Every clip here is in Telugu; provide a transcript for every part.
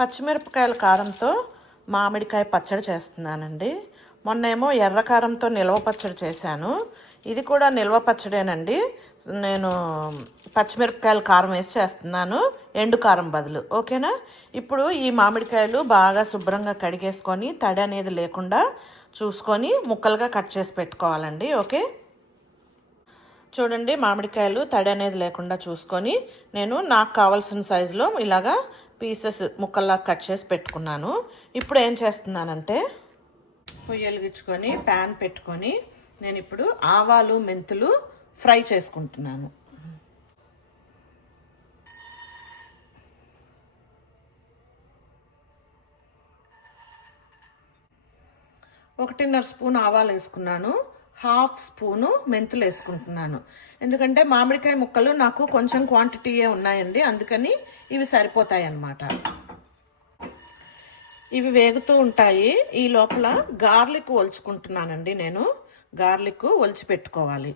పచ్చిమిరపకాయల కారంతో మామిడికాయ పచ్చడి చేస్తున్నానండి. మొన్నేమో ఎర్ర కారంతో నిల్వ పచ్చడి చేశాను. ఇది కూడా నిల్వ పచ్చడేనండి. నేను పచ్చిమిరపకాయల కారం వేసి చేస్తున్నాను, ఎండు కారం బదులు. ఓకేనా? ఇప్పుడు ఈ మామిడికాయలు బాగా శుభ్రంగా కడిగేసుకొని తడి అనేది లేకుండా చూసుకొని ముక్కలుగా కట్ చేసి పెట్టుకోవాలండి. ఓకే, చూడండి, మామిడికాయలు తడి అనేది లేకుండా చూసుకొని నేను నాకు కావాల్సిన సైజులో ఇలాగా పీసెస్ ముక్కల్లా కట్ చేసి పెట్టుకున్నాను. ఇప్పుడు ఏం చేస్తున్నానంటే పొయ్యి వెలిగించుకొని ప్యాన్ పెట్టుకొని నేను ఇప్పుడు ఆవాలు మెంతులు ఫ్రై చేసుకుంటున్నాను. ఒకటిన్నర స్పూన్ ఆవాలు వేసుకున్నాను, హాఫ్ స్పూను మెంతులు వేసుకుంటున్నాను. ఎందుకంటే మామిడికాయ ముక్కలు నాకు కొంచెం క్వాంటిటీయే ఉన్నాయండి, అందుకని ఇవి సరిపోతాయి అన్నమాట. ఇవి వేగుతూ ఉంటాయి. ఈ లోపల గార్లిక్ ఒలుచుకుంటున్నానండి. నేను గార్లిక్ ఒలిచి పెట్టుకోవాలి.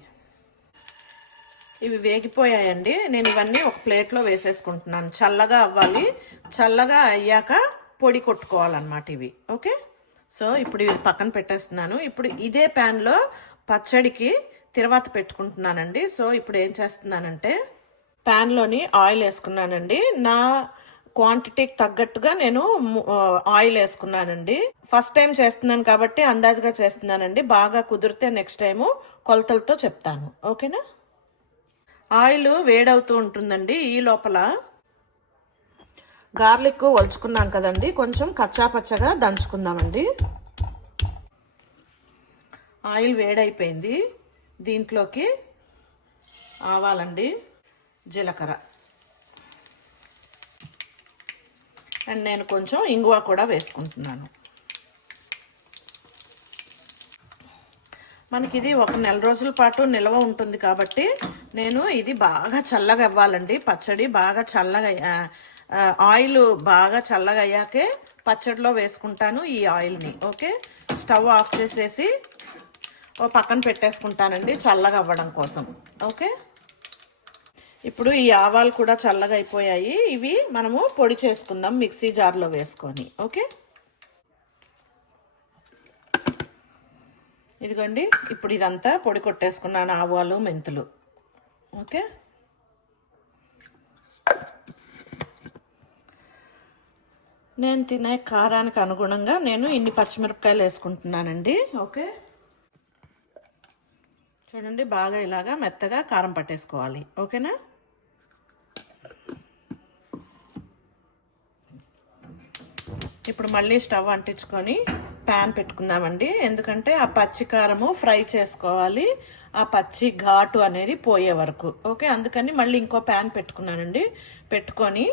ఇవి వేగిపోయాయండి. నేను ఇవన్నీ ఒక ప్లేట్లో వేసేసుకుంటున్నాను. చల్లగా అవ్వాలి. చల్లగా అయ్యాక పొడి కొట్టుకోవాలన్నమాట ఇవి. ఓకే, సో ఇప్పుడు ఇవి పక్కన పెట్టేస్తున్నాను. ఇప్పుడు ఇదే ప్యాన్లో పచ్చడికి తిరువాత పెట్టుకుంటున్నానండి. సో ఇప్పుడు ఏం చేస్తున్నానంటే ప్యాన్లోని ఆయిల్ వేసుకున్నానండి. నా క్వాంటిటీకి తగ్గట్టుగా నేను ఆయిల్ వేసుకున్నానండి. ఫస్ట్ టైం చేస్తున్నాను కాబట్టి అందాజుగా చేస్తున్నానండి. బాగా కుదిరితే నెక్స్ట్ టైము కొలతలతో చెప్తాను. ఓకేనా? ఆయిల్ వేడవుతూ ఉంటుందండి. ఈ లోపల గార్లిక్ ఒలుచుకున్నాం కదండి, కొంచెం కచ్చాపచ్చగా దంచుకుందామండి. ఆయిల్ వేడైపోయింది. దీంట్లోకి ఆవాలండి, జీలకర్ర, అండ్ నేను కొంచెం ఇంగువ కూడా వేసుకుంటున్నాను. మనకి ఇది ఒక నెల రోజుల పాటు నిల్వ ఉంటుంది కాబట్టి నేను ఇది బాగా చల్లగా అవ్వాలండి. పచ్చడి బాగా చల్లగా ఆయిల్ బాగా చల్లగా అయ్యాకే పచ్చడిలో వేసుకుంటాను ఈ ఆయిల్ని. ఓకే, స్టవ్ ఆఫ్ చేసేసి ఓ పక్కన పెట్టేసుకుంటానండి చల్లగా అవ్వడం కోసం. ఓకే, ఇప్పుడు ఈ ఆవాలు కూడా చల్లగా అయిపోయాయి. ఇవి మనము పొడి చేసుకుందాం మిక్సీ జార్లో వేసుకొని. ఓకే, ఇదిగోండి, ఇప్పుడు ఇదంతా పొడి కొట్టేసుకున్నాను, ఆవాలు మెంతులు. ఓకే, నేను తినే కారానికి అనుగుణంగా నేను ఇన్ని పచ్చిమిరపకాయలు వేసుకుంటున్నానండి. ఓకే, చూడండి, బాగా ఇలాగా మెత్తగా కారం పట్టేసుకోవాలి. ఓకేనా? ఇప్పుడు మళ్ళీ స్టవ్ అంటించుకొని ప్యాన్ పెట్టుకుందామండి. ఎందుకంటే ఆ పచ్చి కారము ఫ్రై చేసుకోవాలి, ఆ పచ్చి ఘాటు అనేది పోయే వరకు. ఓకే, అందుకని మళ్ళీ ఇంకో ప్యాన్ పెట్టుకున్నానండి. పెట్టుకొని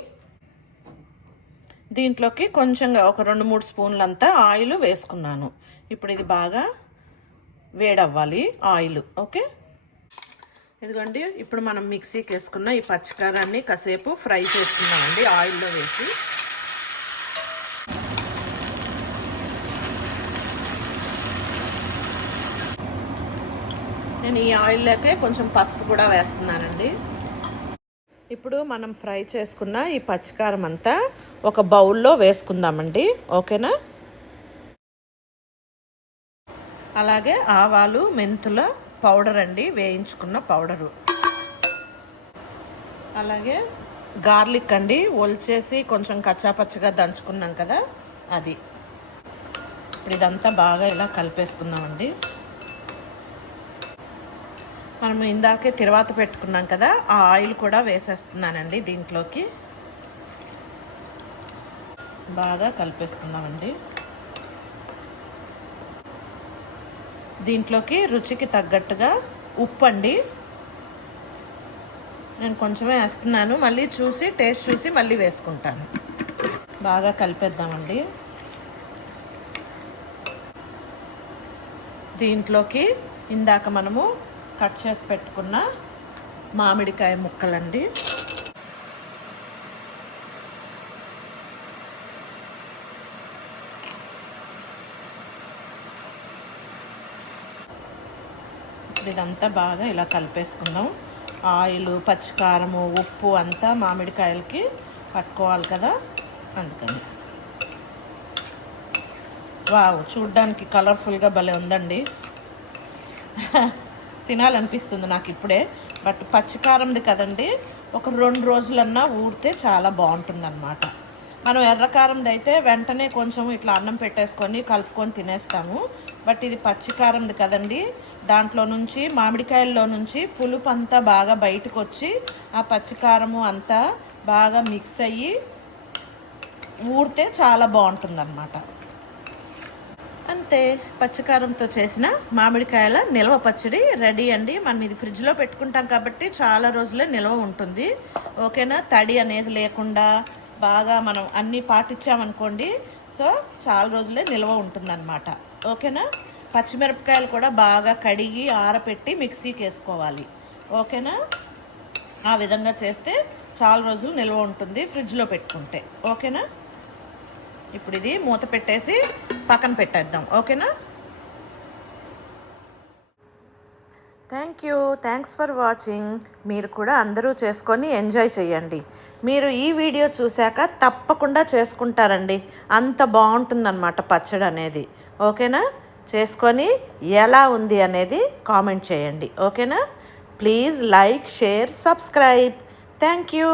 దీంట్లోకి కొంచెంగా ఒక 2-3 స్పూన్లంతా ఆయిల్ వేసుకున్నాను. ఇప్పుడు ఇది బాగా వేడవ్వాలి ఆయిల్. ఓకే, ఇదిగోండి, ఇప్పుడు మనం మిక్సీకి వేసుకున్న ఈ పచ్చికారాన్ని కాసేపు ఫ్రై చేసుకున్నామండి ఆయిల్లో వేసి. నేను ఈ ఆయిల్లోకే కొంచెం పసుపు కూడా వేస్తున్నానండి. ఇప్పుడు మనం ఫ్రై చేసుకున్న ఈ పచ్చికారం అంతా ఒక బౌల్లో వేసుకుందామండి. ఓకేనా? అలాగే ఆవాలు మెంతుల పౌడర్ అండి, వేయించుకున్న పౌడరు. అలాగే గార్లిక్ అండి, ఒలిచేసి కొంచెం కచ్చాపచ్చగా దంచుకున్నాం కదా అది. ఇప్పుడు ఇదంతా బాగా ఇలా కలిపేసుకుందామండి. మనం ఇందాకే తిరువాత పెట్టుకున్నాం కదా, ఆ ఆయిల్ కూడా వేసేస్తున్నానండి దీంట్లోకి. బాగా కలిపేసుకుందామండి. దీంట్లోకి రుచికి తగ్గట్టుగా ఉప్పు అండి, నేను కొంచెమే వేస్తున్నాను. మళ్ళీ చూసి టేస్ట్ చూసి మళ్ళీ వేసుకుంటాను. బాగా కలిపేద్దామండి. దీంట్లోకి ఇందాక మనము కట్ చేసి పెట్టుకున్న మామిడికాయ ముక్కలండి. ఇదంతా బాగా ఇలా కలిపేసుకుందాం. ఆయిల్, పచ్చికారము, ఉప్పు అంతా మామిడికాయలకి పట్టుకోవాలి కదా, అందుకని వావ్, చూడ్డానికి కలర్ఫుల్గా భలే ఉందండి. తినాలనిపిస్తుంది నాకు ఇప్పుడే. బట్ పచ్చికారంది కదండి, ఒక 2 రోజులన్నా ఊరితే చాలా బాగుంటుందన్నమాట. మనం ఎర్రకారంది అయితే వెంటనే కొంచెం ఇట్లా అన్నం పెట్టేసుకొని కలుపుకొని తినేస్తాము. బట్ ఇది పచ్చికారంది కదండి, దాంట్లో నుంచి మామిడికాయల్లో నుంచి పులుపు అంతా బాగా బయటకు వచ్చి ఆ పచ్చికారము అంతా బాగా మిక్స్ అయ్యి ఊరితే చాలా బాగుంటుందన్నమాట. అంతే, పచ్చికారంతో చేసిన మామిడికాయల నిల్వ పచ్చడి రెడీ అండి. మనం ఇది ఫ్రిడ్జ్లో పెట్టుకుంటాం కాబట్టి చాలా రోజులే నిల్వ ఉంటుంది. ఓకేనా, తడి అనేది లేకుండా బాగా మనం అన్నీ పాటించామనుకోండి, సో చాలా రోజులే నిల్వ ఉంటుందన్నమాట. ఓకేనా, పచ్చిమిరపకాయలు కూడా బాగా కడిగి ఆరపెట్టి మిక్సీకి వేసుకోవాలి. ఓకేనా, ఆ విధంగా చేస్తే చాలా రోజులు నిల్వ ఉంటుంది ఫ్రిడ్జ్లో పెట్టుకుంటే. ఓకేనా, ఇప్పుడు ఇది మూత పెట్టేసి పక్కన పెట్టేద్దాం. ఓకేనా, థ్యాంక్స్ ఫర్ వాచింగ్. మీరు కూడా అందరూ చేసుకొని ఎంజాయ్ చేయండి. మీరు ఈ వీడియో చూశాక తప్పకుండా చేసుకుంటారండి, అంత బాగుంటుందన్నమాట పచ్చడి అనేది. ఓకేనా, చేసుకొని ఎలా ఉంది అనేది కామెంట్ చేయండి. ఓకేనా, please like, share, subscribe. Thank you.